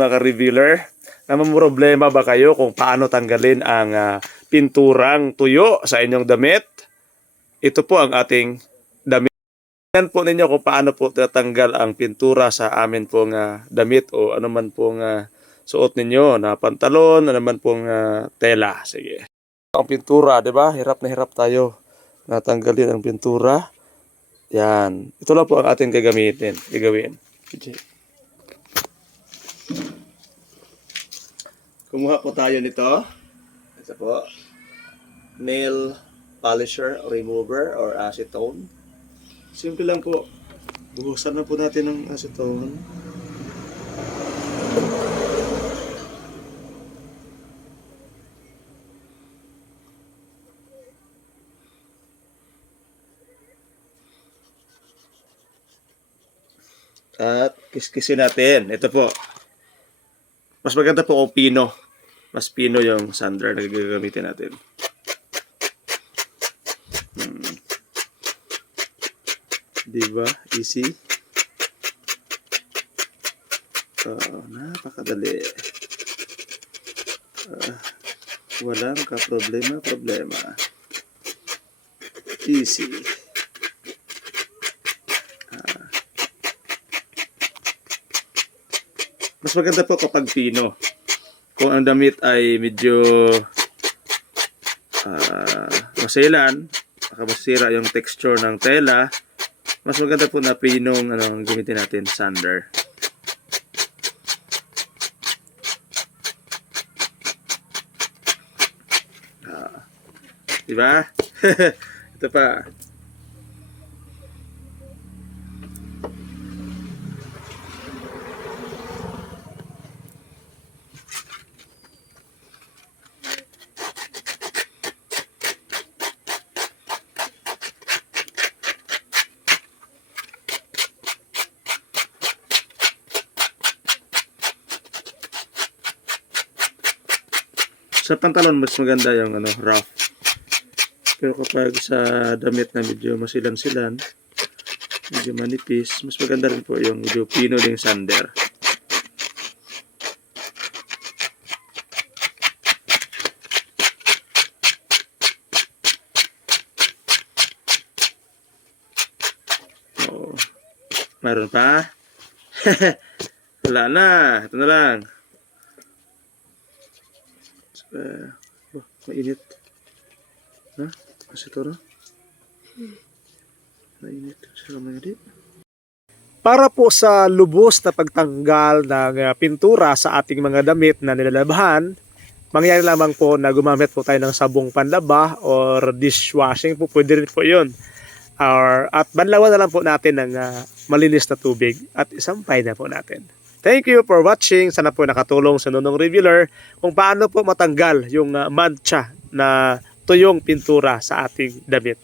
Mga ka-revealer, namumroblema ba kayo kung paano tanggalin ang pinturang tuyo sa inyong damit? Ito po ang ating damit. Yan po ninyo kung paano po tatanggal ang pintura sa amin pong damit o anuman pong suot ninyo na pantalon, anuman pong tela. Sige. Ang pintura, di ba? Hirap na hirap tayo natanggalin ang pintura. Yan. Ito lang po ang ating gagawin. Okay. Kumuha po tayo nito. Ito po. Nail polisher remover or acetone. Simple lang po. Buhusan na po natin ng acetone. At kiskisin natin. Ito po. Mas maganda po kung pino. Mas pino yung sander na gagamitin natin. Diba? Easy. Napakadali. Walang problema. Easy. Mas maganda po kapag pino. Kung ang damit ay medyo maselan, baka masira yung texture ng tela, mas maganda po na pinong gamitin natin, sander. Diba? Ito pa. Sa pantalon, mas maganda yung rough. Pero kapag sa damit na medyo masilan-silan, medyo manipis, mas maganda rin po yung medyo pino ding sander. Mayroon pa? Wala na. Ito na lang. Mainit. Kasi ito na. Mainit. Para po sa lubos na pagtanggal ng pintura sa ating mga damit na nilalabhan, mangyayari lamang po na gumamit po tayo ng sabong panlaba or dishwashing po. Pwede rin po yun. At banlawan na lang po natin ng malinis na tubig at isampay na po natin. Thank you for watching. Sana po nakatulong sa Nonong Revealer kung paano po matanggal yung mancha na tuyong pintura sa ating damit.